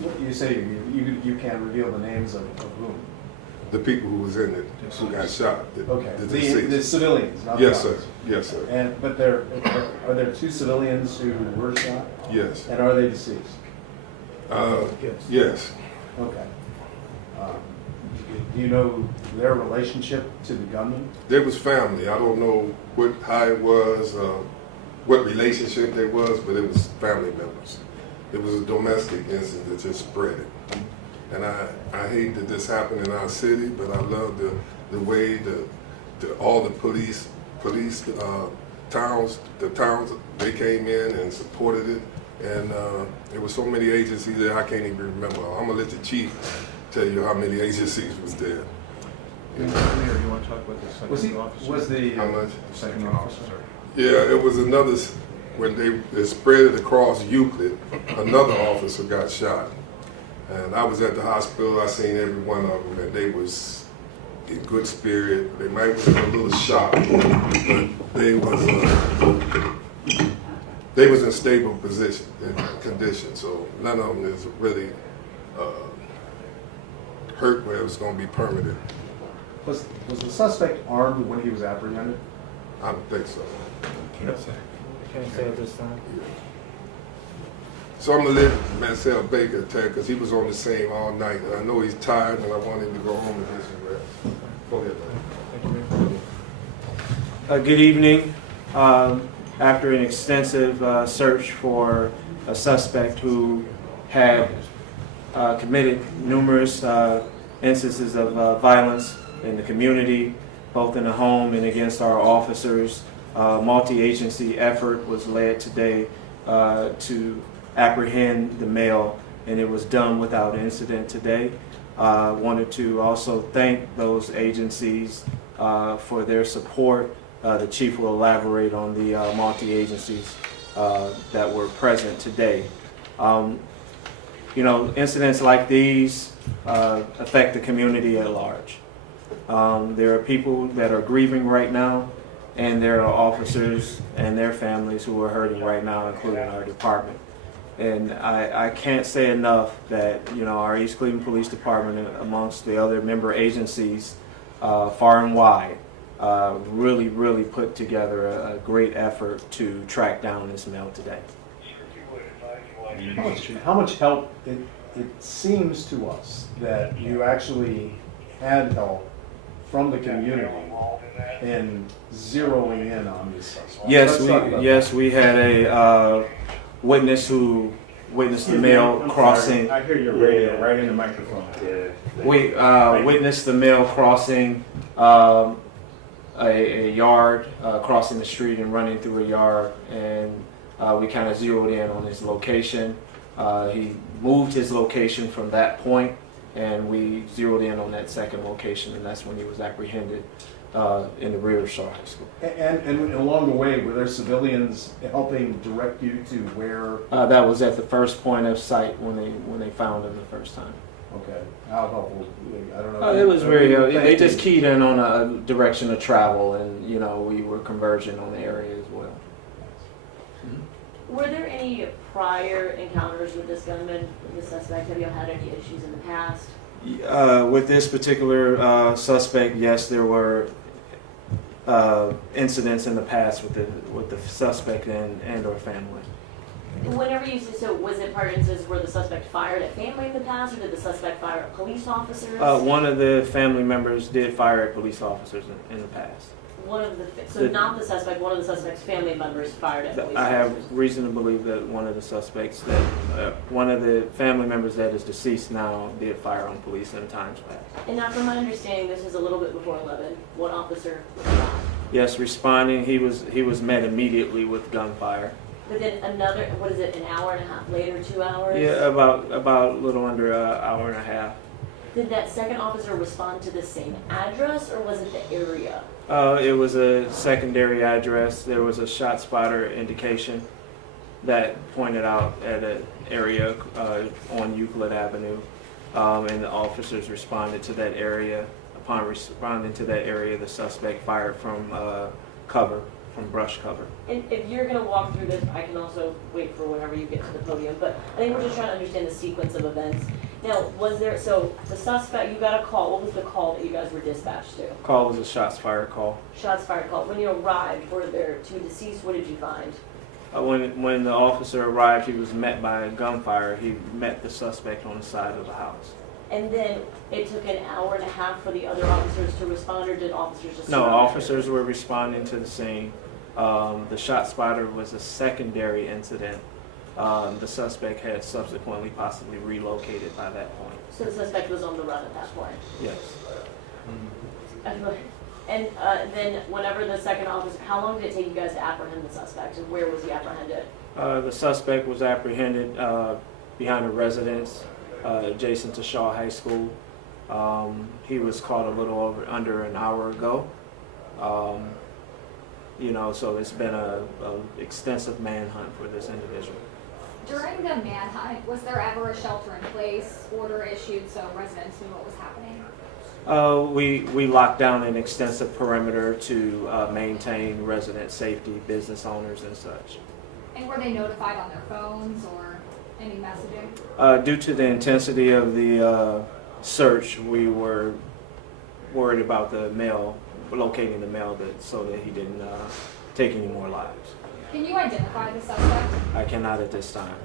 You say you can't reveal the names of whom? The people who was in it, who got shot. Okay, The the deceased. civilians, not the Yes, sir. officers. Yes, sir. But are there 2 civilians who were shot? Yes. And are they deceased? Yes. Okay. Um, do you know their relationship to the gunman? They was family. I don't know how it was, what relationship they was, but it was family members. It was a domestic incident that just spread it. And I hate that this happened in our city, but I love the way all the police towns, they came in and supported it. And there were so many agencies there I can't even remember. I'm gonna let the chief tell you how many agencies was there. Mayor, you want to talk about the second officer? Was the How much? The second officer. Yeah, it was another, when they spread it across Euclid, another officer got shot. And I was at the hospital, I seen every one of them, and they was in good spirit. They might have been a little shocked, but they was in stable position, in condition, so none of them is really hurt where it was gonna be permanent. Was the suspect armed when he was apprehended? I don't think so. Can't say. Can't say at this time. So I'm gonna let Marcel Baker tell, because he was on the same all night, and I know he's tired, and I want him to go home and get some rest. Go ahead, man. Thank you, Mayor. Good evening. After an extensive search for a suspect who had committed numerous instances of violence in the community, both in the home and against our officers, multi-agency effort was led today to apprehend the male, and it was done without incident today. Wanted to also thank those agencies for their support. The chief will elaborate on the multi-agencies that were present today. You know, incidents like these affect the community at large. There are people that are grieving right now, and there are officers and their families who are hurting right now, including our department. And I can't say enough that, you know, our East Cleveland Police Department, amongst the other member agencies far and wide, really put together a great effort to track down this male today. How much help, it seems to us that you actually had help from the community in zeroing in on this suspect. Yes, we had a witness who witnessed the male crossing. I hear your radio right in the microphone. We witnessed the male crossing a yard, crossing the street and running through a yard, and we kind of zeroed in on his location. He moved his location from that point, and we zeroed in on that second location, and that's when he was apprehended in the rear of Shaw High School. And along the way, were there civilians helping direct you to where? That was at the first point of sight when they found him the first time. Okay, how helpful? I don't know. It was very. They just keyed in on a direction of travel, and you know we were converging on the area as well. Were there any prior encounters with this gunman, with the suspect? Have you had any issues in the past? With this particular suspect, yes, there were incidents in the past with the suspect and or family. Whenever you say so, was it part instances where the suspect fired at family in the past, or did the suspect fire at police officers? One of the family members did fire at police officers in the past. Not the suspect, one of the suspect's family members fired at police I have officers. reason to believe that one of the suspects, one of the family members that is deceased now, did fire on police in times past. And now, from my understanding, this is a little bit before 11. What officer was shot? Yes, responding, he was met immediately with gunfire. But then another, what is it, an hour and a half later, 2 hours? Yeah, about a little under an hour and a half. Did that second officer respond to the same address, or was it the area? It was a secondary address. There was a shot spotter indication that pointed out at an area on Euclid Avenue, and the officers responded to that area. Upon responding to that area, the suspect fired from cover from brush cover. And if you're gonna walk through this, I can also wait for whenever you get to the podium, but I think we're just trying to understand the sequence of events. Now, was there, so the suspect, you got a call, what was the call that you guys were dispatched to? Call was a shots fired call. Shots fired call. When you arrived, were there two deceased? What did you find? When the officer arrived, he was met by gunfire. He met the suspect on the side of the house. And then it took an hour and a half for the other officers to respond, or did officers just No, surround officers were responding to the scene. The shot spotter was a secondary incident. The suspect had subsequently possibly relocated by that point. So the suspect was on the run at that point? Yes. And then whenever the second officer, how long did it take you guys to apprehend the suspect, and where was he apprehended? The suspect was apprehended behind a residence adjacent to Shaw High School. He was caught a little under an hour ago. So it's been a extensive manhunt for this individual. During the manhunt, was there ever a shelter in place order issued so residents knew what was happening? We locked down an extensive perimeter to maintain resident safety, business owners and such. And were they notified on their phones or any messaging? Due to the intensity of the search, we were worried about locating the male so that he didn't take any more lives. Can you identify the suspect? I cannot at this time.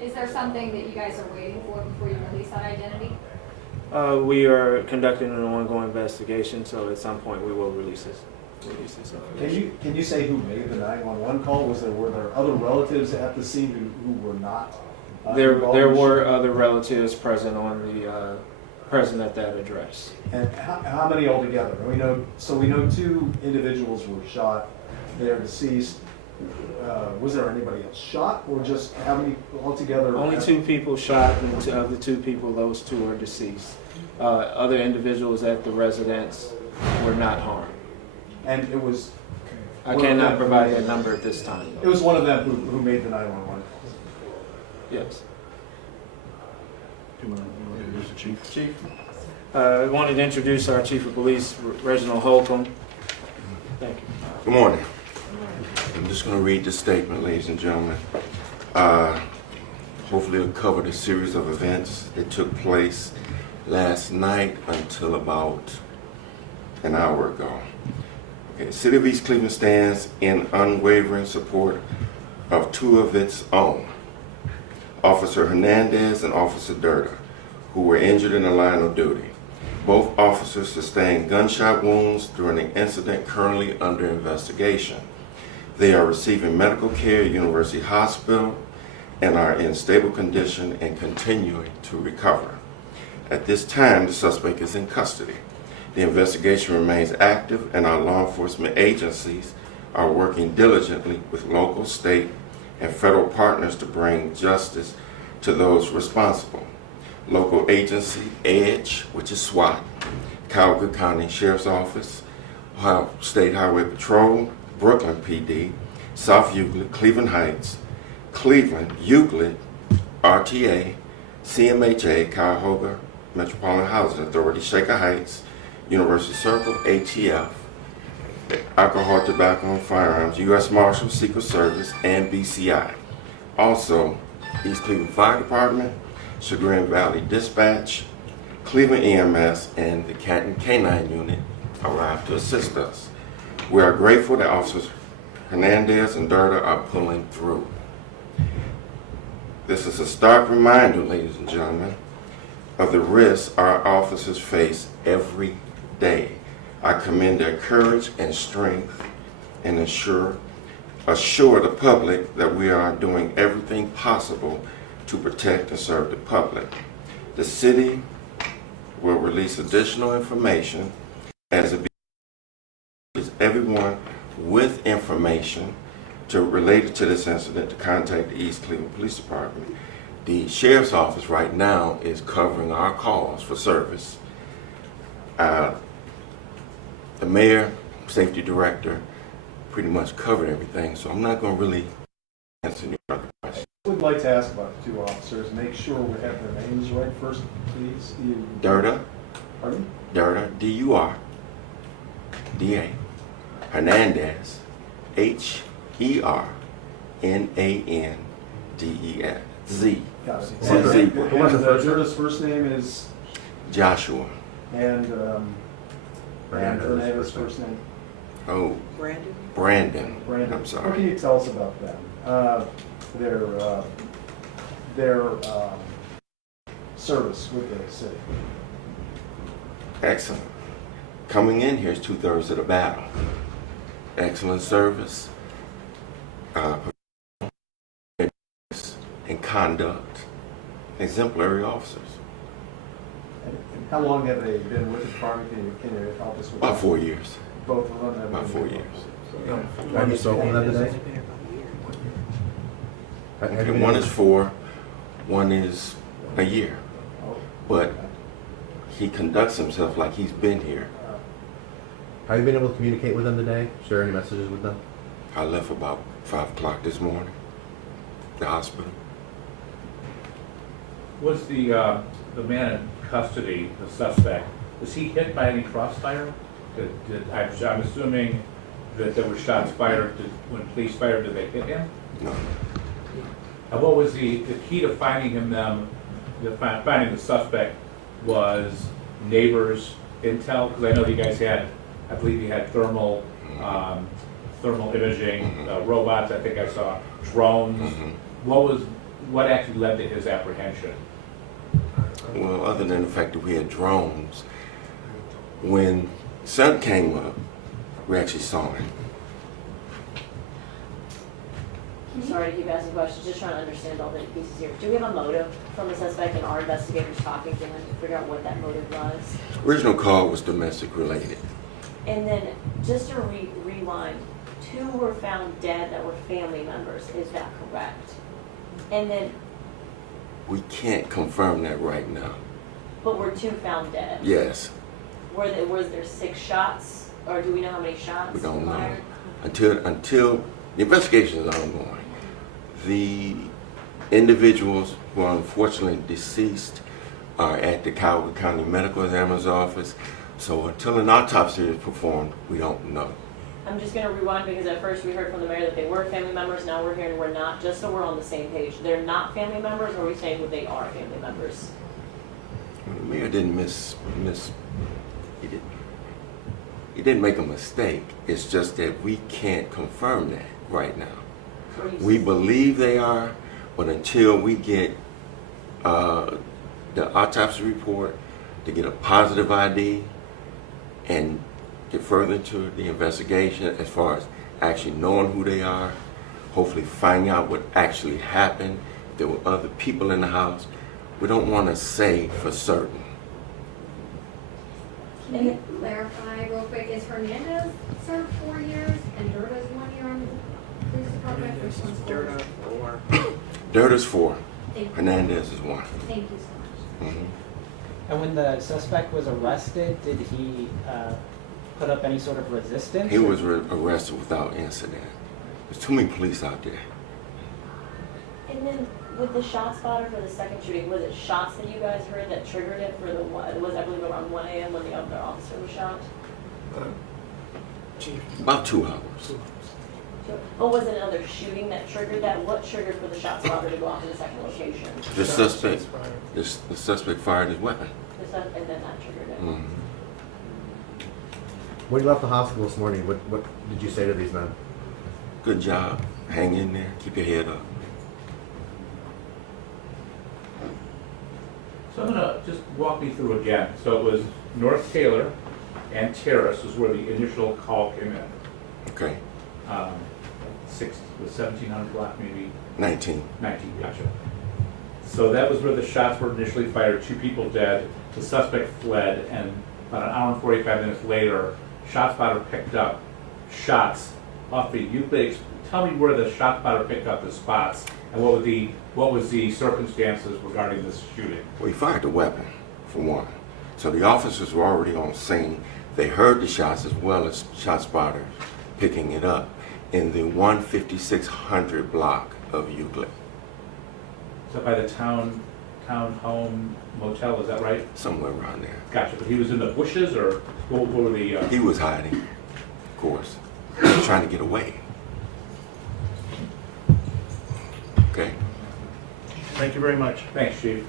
Is there something that you guys are waiting for before you release that identity? We are conducting an ongoing investigation, so at some point we will release this information. Can you say who made the 911 call? Were there other relatives at the scene who were not? There involved? were other relatives present present at that address. And how many altogether? We know two individuals were shot. They're deceased. Was there anybody else shot, or just how many altogether? Only two people shot, and of the two people, those two are deceased. Other individuals at the residence were not harmed. And it was. I cannot provide that number at this time. It was one of them who made the 911 call. Yes. Do you want to introduce the chief? Chief. I wanted to introduce our Chief of Police, Reginald Holcomb. Thank you. Good morning. I'm just going to read the statement, ladies and gentlemen. Hopefully it'll cover the series of events that took place last night until about an hour ago. Okay, City of East Cleveland stands in unwavering support of two of its own, Officer Hernandez and Officer Durda, who were injured in the line of duty. Both officers sustained gunshot wounds during an incident currently under investigation. They are receiving medical care at University Hospital and are in stable condition and continuing to recover. At this time, the suspect is in custody. The investigation remains active, and our law enforcement agencies are working diligently with local, state, and federal partners to bring justice to those responsible. Local agency, EDGE, which is SWAT, Cowgood County Sheriff's Office, Ohio State Highway Patrol, Brooklyn PD, South Euclid, Cleveland Heights, Cleveland, Euclid, RTA, CMHA, Cuyahoga Metropolitan Housing Authority, Shaker Heights, University Circle, ATF, Alcohol, Tobacco, and Firearms, U.S. Marshals, Secret Service, and BCI. Also, East Cleveland Fire Department, Chagrin Valley Dispatch, Cleveland EMS, and the Canton K-9 unit arrived to assist us. We are grateful that Officers Hernandez and Durda are pulling through. This is a stark reminder, ladies and gentlemen, of the risks our officers face every day. I commend their courage and strength and assure the public that we are doing everything possible to protect and serve the public. The city will release additional information as it is everyone with information related to this incident to contact the East Cleveland Police Department. The Sheriff's Office right now is covering our calls for service. The Mayor, Safety Director pretty much covered everything, so I'm not going to really answer any other questions. We'd like to ask about the two officers. Make sure we have their names right first, please. Durda, Pardon? Durda, D-U-R, D-A, Hernandez, H-E-R-N-A-N-D-E-S. Got it. So And zebra. Gerda's first name is, Joshua. and Renee's first name? Oh, Brandon? Brandon. Brandon. I'm What can sorry. you tell us about them? Their service with the city? Excellent. Coming in here is 2/3 of the battle. Excellent service, and conduct, exemplary officers. And how long have they been with the department? Can you help us with that? About 4 years. Both of them have About been 4 with years. Have you spoken with them today? Okay, one is 4, one is a year. Oh, But he conducts himself like he's been here. Have you been able to communicate with them today? Share any messages with them? I left about 5 o'clock this morning, the hospital. Was the man in custody, the suspect, was he hit by any crossfire? I'm assuming that there were shots fired. When police fired, did they hit him? No. And what was the key to finding finding the suspect was neighbors' intel? Because I know you guys had, I believe you had thermal imaging, robots, I think I saw, drones. What actually led to his apprehension? Well, other than the fact that we had drones, when sun came up, we actually saw him. Sorry to keep asking questions, just trying to understand all the pieces here. Do we have a motive from the suspect and our investigators talking to him to figure out what that motive was? Original call was domestic related. And then, just to rewind, 2 were found dead that were family members, is that correct? And then, We can't confirm that right now. but were 2 found dead? Yes, Was there 6 shots, or do we know how many shots we don't know. fired? Until the investigation is ongoing. The individuals who are unfortunately deceased are at the Coward County Medical Examiner's office. So until an autopsy is performed, we don't know. I'm just gonna rewind because at first we heard from the mayor that they were family members, now we're hearing we're not, just so we're on the same page. They're not family members, or are we saying that they are family members? The mayor didn't he didn't make a mistake. It's just that we can't confirm that right now. Or you We believe they are, but until we get the autopsy report to get a positive ID and get further into the investigation as far as actually knowing who they are, hopefully finding out what actually happened, if there were other people in the house, we don't want to say for certain. Can you clarify real quick, is Hernandez served 4 years and Durda's 1 year on the police department? Which one's Durda? Durda's 4, Thank you. Hernandez is 1. Thank you so much. Mhm. And when the suspect was arrested, did he put up any sort of resistance? He was arrested without incident. There's too many police out there. And then with the shot spotter for the second shooting, was it shots that you guys heard that triggered it for the one, it was I believe around 1 a.m. when the other officer was shot? About 2 hours. Or was it another shooting that triggered that? What triggered for the shot spotter to go off to the second location? The suspect fired his weapon. And then that triggered it. Mhm. When you left the hospital this morning, what did you say to these men? Good job. Hang in there. Keep your head up. So I'm gonna just walk me through again. So it was North Taylor and Terrace was where the initial call came in. Okay. 1700 block, maybe 19. 19, gotcha. So that was where the shots were initially fired, 2 people dead, the suspect fled, and about an hour and 45 minutes later, ShotSpotter picked up shots off the Euclid. Tell me where the ShotSpotter picked up the spots, and what was the circumstances regarding this shooting? Well, he fired the weapon, for one. So the officers were already on scene. They heard the shots as well as ShotSpotter picking it up in the 15600 block of Euclid. So by the town home motel, is that right? Somewhere around there. Gotcha, but he was in the bushes, or what were the... He was hiding, of course. He was trying to get away. Okay? Thank you very much. Thanks, Chief.